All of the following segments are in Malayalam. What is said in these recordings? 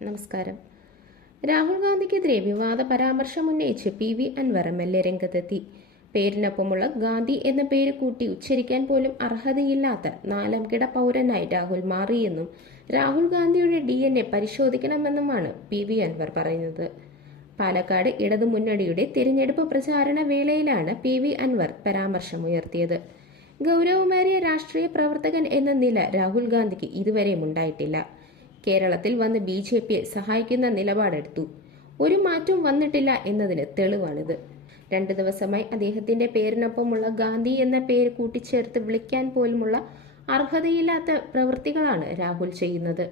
നമസ്കാരം. രാഹുൽ ഗാന്ധിക്കെതിരെ വിവാദ പരാമർശം ഉന്നയിച്ച് P V Anvar M L A രംഗത്തെത്തി. പേരിനൊപ്പമുള്ള ഗാന്ധി എന്ന പേര് കൂട്ടി ഉച്ചരിക്കാൻ പോലും അർഹതയില്ലാത്ത നാലംകിട പൗരനായി രാഹുൽ മാറിയെന്നും രാഹുൽ ഗാന്ധിയുടെ ഡി എൻ എ പരിശോധിക്കണമെന്നുമാണ് പി വി അൻവർ പറയുന്നത്. പാലക്കാട് ഇടതു മുന്നണിയുടെ തിരഞ്ഞെടുപ്പ് പ്രചാരണ വേളയിലാണ് പി വി അൻവർ പരാമർശമുയർത്തിയത്. ഗൗരവമേറിയ രാഷ്ട്രീയ പ്രവർത്തകൻ എന്ന നില രാഹുൽ ഗാന്ധിക്ക് ഇതുവരെയും ഉണ്ടായിട്ടില്ല. കേരളത്തിൽ വന്ന് ബി ജെ പിയെ സഹായിക്കുന്ന നിലപാടെടുത്തു. ഒരു മാറ്റവും വന്നിട്ടില്ല എന്നതിന് തെളിവാണിത്. രണ്ടു ദിവസമായി അദ്ദേഹത്തിന്റെ പേരിനൊപ്പമുള്ള ഗാന്ധി എന്ന പേര് കൂട്ടിച്ചേർത്ത് വിളിക്കാൻ പോലുമുള്ള അർഹതയില്ലാത്ത പ്രവൃത്തികളാണ് രാഹുൽ ചെയ്യുന്നത്.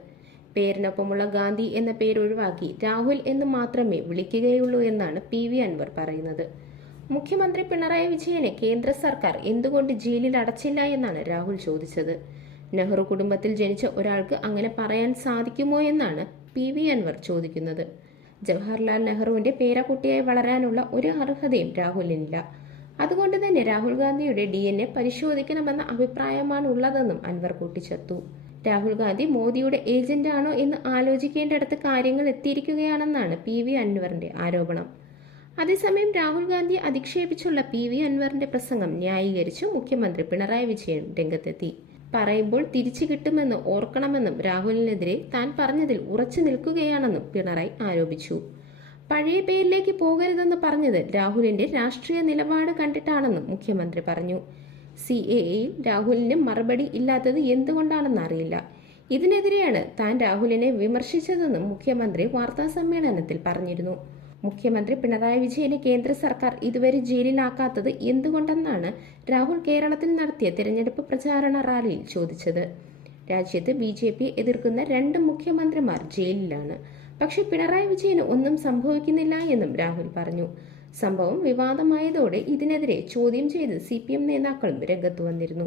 പേരിനൊപ്പമുള്ള ഗാന്ധി എന്ന പേര് ഒഴിവാക്കി രാഹുൽ എന്ന് മാത്രമേ വിളിക്കുകയുള്ളൂ എന്നാണ് പി വി അൻവർ പറയുന്നത്. മുഖ്യമന്ത്രി പിണറായി വിജയനെ കേന്ദ്ര സർക്കാർ എന്തുകൊണ്ട് ജയിലിൽ അടച്ചില്ല എന്നാണ് രാഹുൽ ചോദിച്ചത്. നെഹ്റു കുടുംബത്തിൽ ജനിച്ച ഒരാൾക്ക് അങ്ങനെ പറയാൻ സാധിക്കുമോ എന്നാണ് പി വി അൻവർ ചോദിക്കുന്നത്. ജവഹർലാൽ നെഹ്റുവിന്റെ പേരക്കുട്ടിയായി വളരാനുള്ള ഒരു അർഹതയും രാഹുലിനില്ല. അതുകൊണ്ട് തന്നെ രാഹുൽ ഗാന്ധിയുടെ ഡി എൻ എ പരിശോധിക്കണമെന്ന അഭിപ്രായമാണ് ഉള്ളതെന്നും അൻവർ കൂട്ടിച്ചേർത്തു. രാഹുൽ ഗാന്ധി മോദിയുടെ ഏജന്റ് ആണോ എന്ന് ആലോചിക്കേണ്ടടുത്ത് കാര്യങ്ങൾ എത്തിയിരിക്കുകയാണെന്നാണ് പി വി അൻവറിന്റെ ആരോപണം. അതേസമയം രാഹുൽ ഗാന്ധി അധിക്ഷേപിച്ചുള്ള പി വി അൻവറിന്റെ പ്രസംഗം ന്യായീകരിച്ച് മുഖ്യമന്ത്രി പിണറായി വിജയൻ രംഗത്തെത്തി. പറയുമ്പോൾ തിരിച്ചു കിട്ടുമെന്ന് ഓർക്കണമെന്നും രാഹുലിനെതിരെ താൻ പറഞ്ഞതിൽ ഉറച്ചു നിൽക്കുകയാണെന്നും പിണറായി ആരോപിച്ചു. പഴയ പേരിലേക്ക് പോകരുതെന്ന് പറഞ്ഞത് രാഹുലിന്റെ രാഷ്ട്രീയ നിലപാട് കണ്ടിട്ടാണെന്നും മുഖ്യമന്ത്രി പറഞ്ഞു. സി എ എയിൽ രാഹുലിന് മറുപടി ഇല്ലാത്തത് എന്തുകൊണ്ടാണെന്ന് അറിയില്ല. ഇതിനെതിരെയാണ് താൻ രാഹുലിനെ വിമർശിച്ചതെന്നും മുഖ്യമന്ത്രി വാർത്താ സമ്മേളനത്തിൽ പറഞ്ഞിരുന്നു. മുഖ്യമന്ത്രി പിണറായി വിജയനെ കേന്ദ്ര സർക്കാർ ഇതുവരെ ജയിലിലാക്കാത്തത് എന്തുകൊണ്ടെന്നാണ് രാഹുൽ കേരളത്തിൽ നടത്തിയ തിരഞ്ഞെടുപ്പ് പ്രചാരണ റാലിയിൽ ചോദിച്ചത്. രാജ്യത്ത് ബി ജെ പി എതിർക്കുന്ന രണ്ട് മുഖ്യമന്ത്രിമാർ ജയിലിലാണ്. പക്ഷേ പിണറായി വിജയന് ഒന്നും സംഭവിക്കുന്നില്ല എന്നും രാഹുൽ പറഞ്ഞു. സംഭവം വിവാദമായതോടെ ഇതിനെതിരെ ചോദ്യം ചെയ്ത് സി പി എം നേതാക്കളും രംഗത്തു വന്നിരുന്നു.